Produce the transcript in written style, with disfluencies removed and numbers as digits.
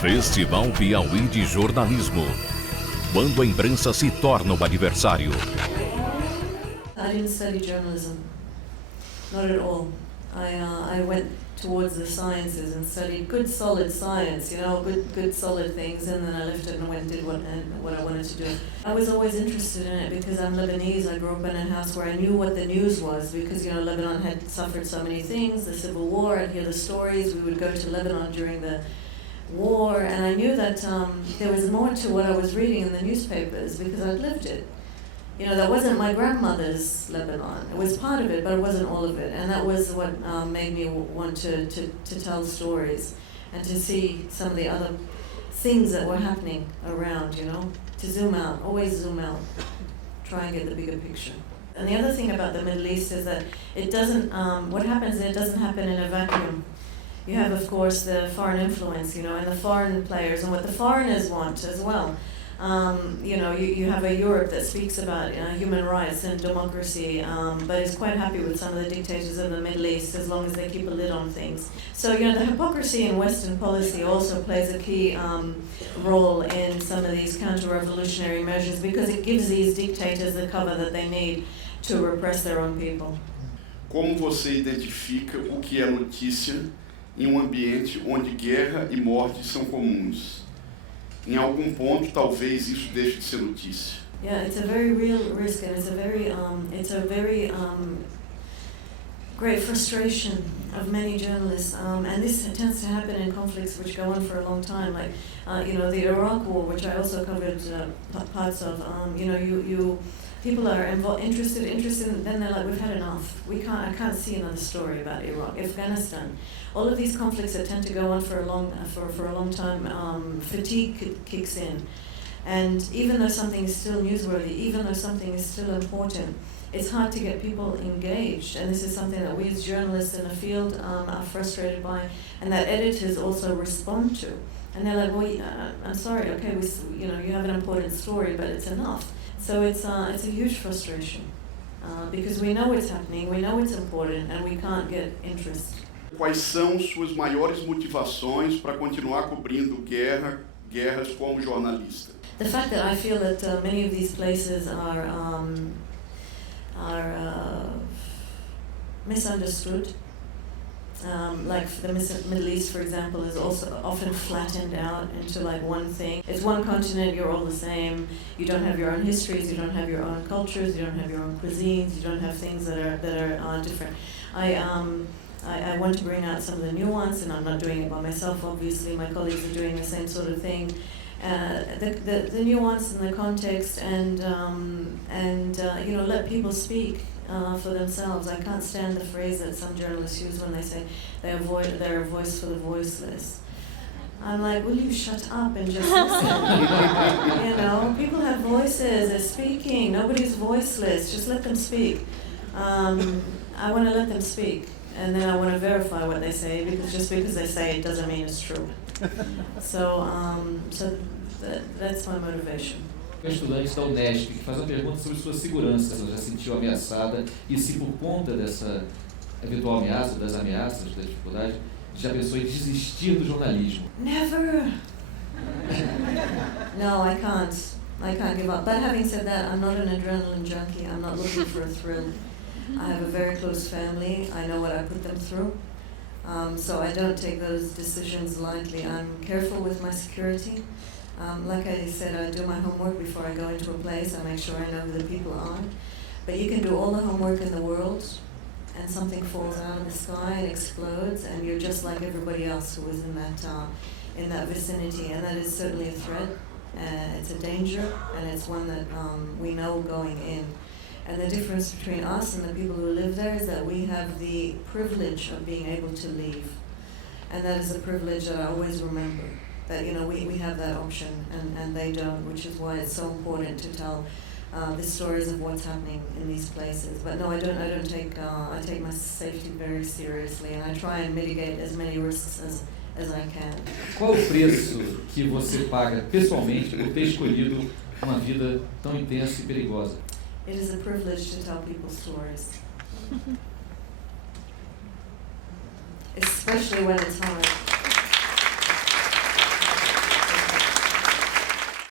Festival Piauí de Jornalismo. Quando a imprensa se torna o adversário. I didn't study journalism, not at all. I went towards the sciences and studied good solid science, good solid things, and then I left it and went and did what I wanted to do. I was always interested in it because I'm Lebanese. I grew up in a house where I knew what the news was because, Lebanon had suffered so many things, the civil war, I'd hear the stories. We would go to Lebanon during the war, and I knew that there was more to what I was reading in the newspapers because I'd lived it. That wasn't my grandmother's Lebanon. It was part of it, but it wasn't all of it. And that was what made me want to tell stories and to see some of the other things that were happening around, to zoom out, always zoom out, try and get the bigger picture. And the other thing about the Middle East is that it doesn't, what happens is it doesn't happen in a vacuum. You have, of course, the foreign influence, and the foreign players and what the foreigners want as well. You have a Europe that speaks about human rights and democracy, but is quite happy with some of the dictators of the Middle East as long as they keep a lid on things. So, the hypocrisy in Western policy also plays a key role in some of these counter-revolutionary measures because it gives these dictators the cover that they need to repress their own people. Como você identifica o que é notícia em ambiente onde guerra e morte são comuns? Em algum ponto, talvez isso deixe de ser notícia. Yeah, it's a very real risk, and it's a very great frustration of many journalists, and this tends to happen in conflicts which go on for a long time, like the Iraq War, which I also covered parts of. People are interested, and then they're like, we've had enough. I can't see another story about Iraq, Afghanistan. All of these conflicts that tend to go on for a long time, fatigue kicks in. And even though something is still newsworthy, even though something is still important, it's hard to get people engaged. And this is something that we as journalists in the field are frustrated by, and that editors also respond to. And they're like, well, I'm sorry, okay, you have an important story, but it's enough. So it's a huge frustration because we know it's happening, we know it's important, and we can't get interest. Quais são suas maiores motivações para continuar cobrindo guerras como jornalista? The fact that I feel that many of these places are misunderstood. Like the Middle East, for example, is also often flattened out into like one thing. It's one continent, you're all the same. You don't have your own histories, you don't have your own cultures, you don't have your own cuisines, you don't have things that are different. I want to bring out some of the nuance, and I'm not doing it by myself, obviously. My colleagues are doing the same sort of thing. The nuance and the context, and let people speak for themselves. I can't stand the phrase that some journalists use when they say they're a voice for the voiceless. I'm like, will you shut up and just listen? People have voices, they're speaking. Nobody's voiceless. Just let them speak. I want to let them speak, and then I want to verify what they say because just because they say it doesn't mean it's true. So that's my motivation. Estudante da Unesp que faz uma pergunta sobre sua segurança. Ela já se sentiu ameaçada e se por conta dessa eventual ameaça, das ameaças, da dificuldade, já pensou em desistir do jornalismo? Never. No, I can't. I can't give up. But having said that, I'm not an adrenaline junkie. I'm not looking for a thrill. I have a very close family. I know what I put them through. So I don't take those decisions lightly. I'm careful with my security. Like I said, I do my homework before I go into a place. I make sure I know who the people are. But you can do all the homework in the world, and something falls out of the sky and explodes, and you're just like everybody else who was in that vicinity. And that is certainly a threat. It's a danger, and it's one that we know going in. And the difference between us and the people who live there is that we have the privilege of being able to leave. And that is a privilege that I always remember. That we have that option, and they don't, which is why it's so important to tell the stories of what's happening in these places. But no, I take my safety very seriously, and I try and mitigate as many risks as I can. Qual o preço que você paga pessoalmente por ter escolhido uma vida tão intensa e perigosa? It is a privilege to tell people's stories. Especially when it's hard.